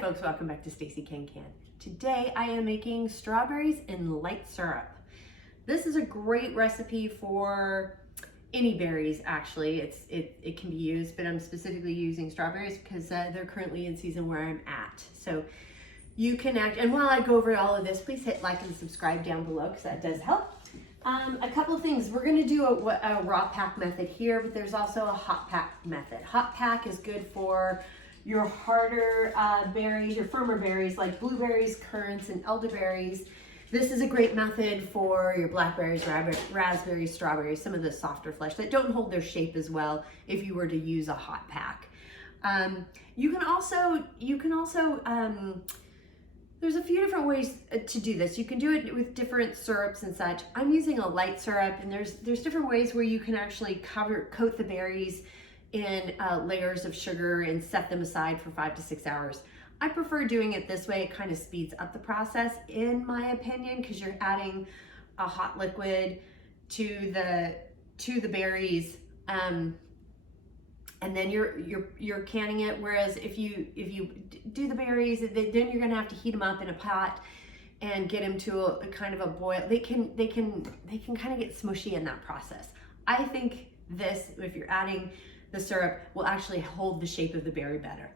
folks, welcome back to Stacey Can. Today I am making strawberries in light syrup. This is a great recipe for any berries actually. It can be used, but I'm specifically using strawberries because they're currently in season where I'm at. So you can and while I go over all of this, please hit like and subscribe down below because that does help. A couple of things. We're going to do a raw pack method here, but there's also a hot pack method. Hot pack is good for your harder berries, your firmer berries like blueberries, currants, and elderberries. This is a great method for your blackberries, raspberries, strawberries, some of the softer flesh that don't hold their shape as well if you were to use a hot pack. You can also there's a few different ways to do this. You can do it with different syrups and such. I'm using a light syrup, and there's different ways where you can actually coat the berries in layers of sugar and set them aside for 5 to 6 hours. I prefer doing it this way. It kind of speeds up the process in my opinion because you're adding a hot liquid to the berries, and then you're canning it. Whereas if you do the berries, then you're gonna have to heat them up in a pot and get them to a kind of a boil. They can kind of get smushy in that process. I think this, if you're adding the syrup, will actually hold the shape of the berry better.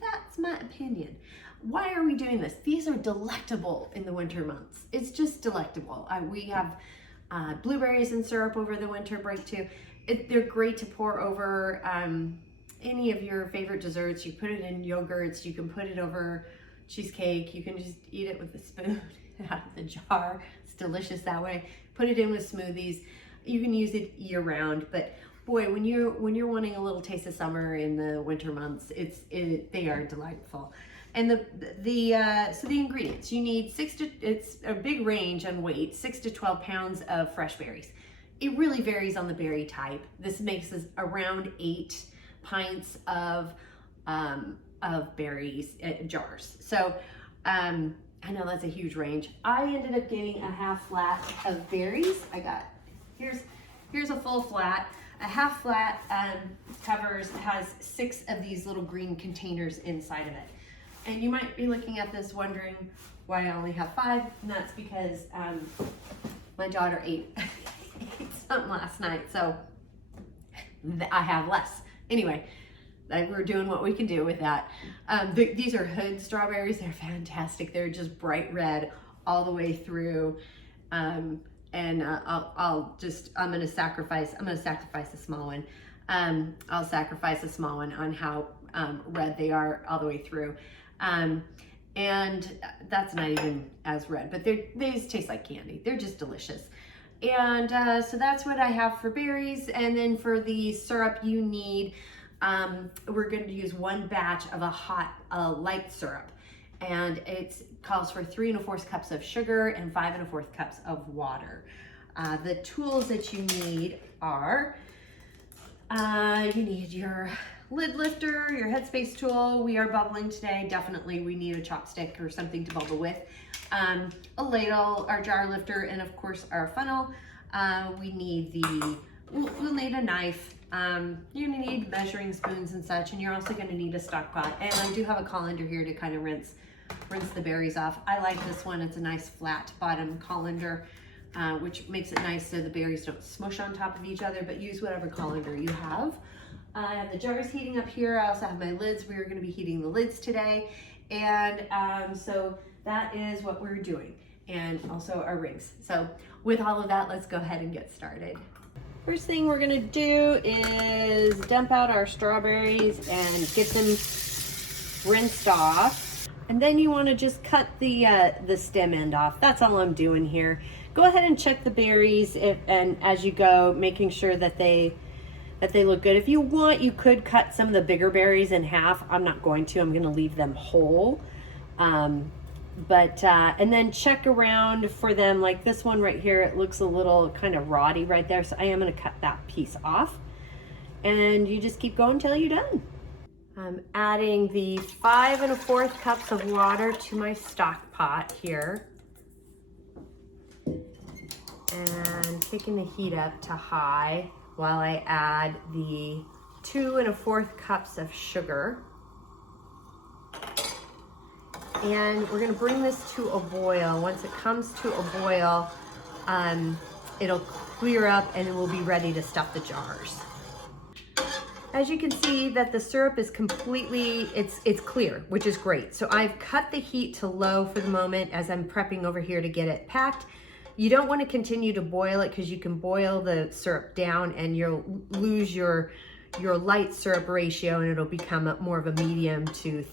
That's my opinion. Why are we doing this? These are delectable in the winter months. It's just delectable. We have blueberries in syrup over the winter break too. They're great to pour over any of your favorite desserts. You put it in yogurts, you can put it over cheesecake, you can just eat it with a spoon out of the jar. It's delicious that way. Put it in with smoothies. You can use it year round, but boy, when you're wanting a little taste of summer in the winter months, they are delightful. And so the ingredients, you need it's a big range on weight, 6 to 12 pounds of fresh berries. It really varies on the berry type. This makes us around 8 pints of berries jars. So I know that's a huge range. I ended up getting a half flat of berries. Here's a full flat. A half flat has 6 of these little green containers inside of it. And you might be looking at this wondering why I only have 5, and that's because my daughter ate something last night, so I have less. Anyway, we're doing what we can do with that. These are hood strawberries. They're fantastic. They're just bright red all the way through. And I'm gonna sacrifice a small one. I'll sacrifice a small one on how red they are all the way through. And that's not even as red, but they just taste like candy. They're just delicious. And so that's what I have for berries. And then for the syrup, you need, we're going to use 1 batch of a light syrup. And it calls for 3 1/4 cups of sugar and 5 1/4 cups of water. The tools that you need are, you need your lid lifter, your Headspace tool. We are bubbling today. Definitely we need a chopstick or something to bubble with. A ladle, our jar lifter, and of course our funnel. We'll need a knife. You're gonna need measuring spoons and such, and you're also gonna need a stock pot. And I do have a colander here to kind of rinse the berries off. I like this one. It's a nice flat bottom colander, which makes it nice so the berries don't smush on top of each other, but use whatever colander you have. I have the jars heating up here. I also have my lids. We are going to be heating the lids today. And so that is what we're doing. And also our rings. So with all of that, let's go ahead and get started. First thing we're going to do is dump out our strawberries and get them rinsed off. And then you want to just cut the stem end off. That's all I'm doing here. Go ahead and check the berries and as you go, making sure that they look good. If you want, you could cut some of the bigger berries in half. I'm not going to. I'm going to leave them whole. And then check around for them. Like this one right here, it looks a little kind of rotty right there. So I am going to cut that piece off. And you just keep going until you're done. I'm adding the 5 1/4 cups of water to my stock pot here. And taking the heat up to high while I add the 2 1/4 cups of sugar. And we're gonna bring this to a boil. Once it comes to a boil, it'll clear up and it will be ready to stuff the jars. As you can see that the syrup is completely, it's clear, which is great. So I've cut the heat to low for the moment as I'm prepping over here to get it packed. You don't want to continue to boil it because you can boil the syrup down and you'll lose your light syrup ratio and it'll become more of a medium to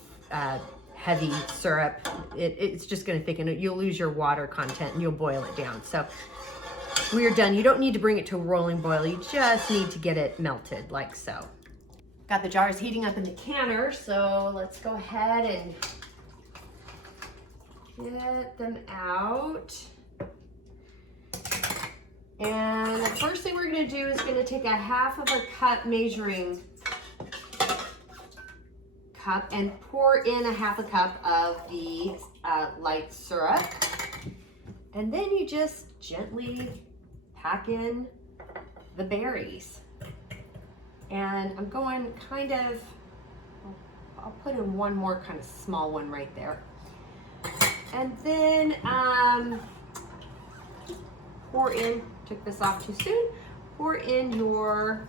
heavy syrup. It's just going to thicken it. You'll lose your water content and you'll boil it down. So we're done. You don't need to bring it to a rolling boil. You just need to get it melted like so. Got the jars heating up in the canner, so let's go ahead and get them out. And the first thing we're going to do is going to take a half of a cup measuring cup and pour in a half a cup of the light syrup. And then you just gently pack in the berries. And I'm going kind of, I'll put in one more kind of small one right there. And then pour in, took this off too soon, pour in the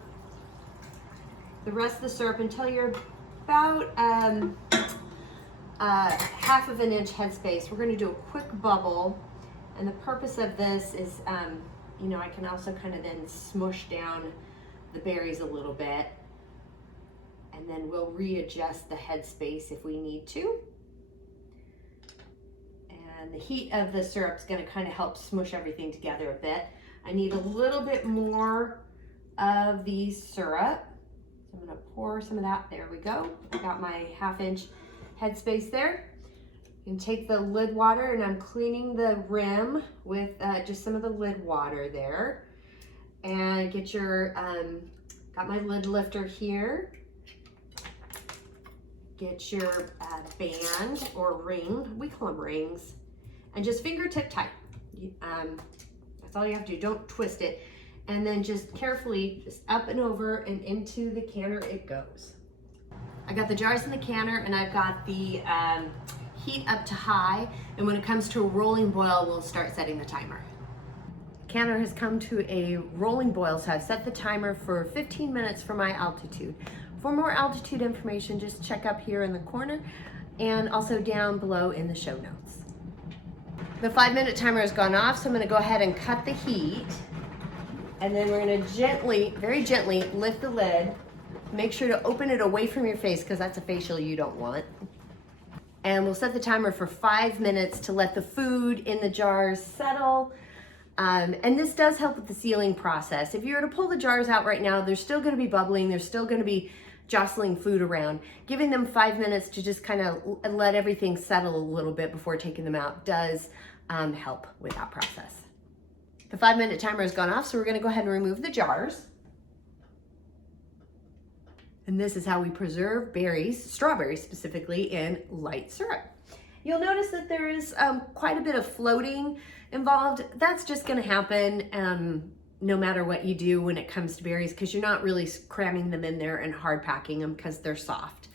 rest of the syrup until you're about half of an inch headspace. We're gonna do a quick bubble. And the purpose of this is, you know, I can also kind of then smush down the berries a little bit, and then we'll readjust the headspace if we need to. And the heat of the syrup is going to kind of help smush everything together a bit. I need a little bit more of the syrup, so I'm going to pour some of that. There we go. I got my half-inch headspace there. You can take the lid water, and I'm cleaning the rim with just some of the lid water there. And get your, got my lid lifter here. Get your band or ring, we call them rings, and just fingertip tight. That's all you have to do, don't twist it. And then just carefully, just up and over and into the canner it goes. I got the jars in the canner and I've got the heat up to high. And when it comes to a rolling boil, we'll start setting the timer. Canner has come to a rolling boil, so I've set the timer for 15 minutes for my altitude. For more altitude information, just check up here in the corner and also down below in the show notes. The 5-minute timer has gone off, so I'm going to go ahead and cut the heat. And then we're going to gently, very gently lift the lid. Make sure to open it away from your face because that's a facial you don't want. And we'll set the timer for 5 minutes to let the food in the jars settle. And this does help with the sealing process. If you were to pull the jars out right now, they're still going to be bubbling. They're still going to be jostling food around. Giving them 5 minutes to just kind of let everything settle a little bit before taking them out does help with that process. The 5-minute timer has gone off, so we're going to go ahead and remove the jars. And this is how we preserve berries, strawberries specifically, in light syrup. You'll notice that there is quite a bit of floating involved. That's just going to happen no matter what you do when it comes to berries, because you're not really cramming them in there and hard packing them because they're soft.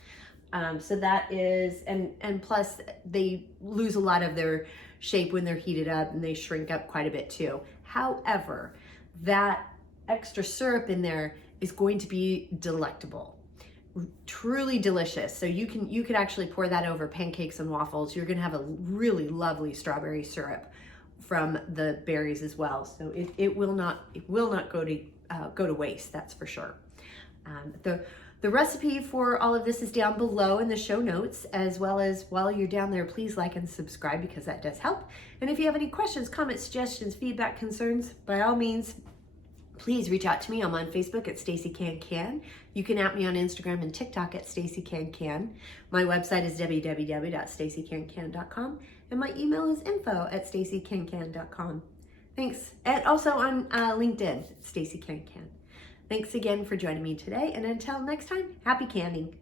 So that is, and plus they lose a lot of their shape when they're heated up and they shrink up quite a bit too. However, that extra syrup in there is going to be delectable. Truly delicious. So you could actually pour that over pancakes and waffles. You're going to have a really lovely strawberry syrup from the berries as well. So it will not go to waste. That's for sure. The recipe for all of this is down below in the show notes, as well as while you're down there, please like and subscribe because that does help. And if you have any questions, comments, suggestions, feedback, concerns, by all means, please reach out to me. I'm on Facebook at Stacey Can. You can at me on Instagram and TikTok at Stacey Can. My website is www.staceycancan.com, and my email is info@staceycancan.com. Thanks. And also on LinkedIn, Stacey Can. Thanks again for joining me today, and until next time, happy canning.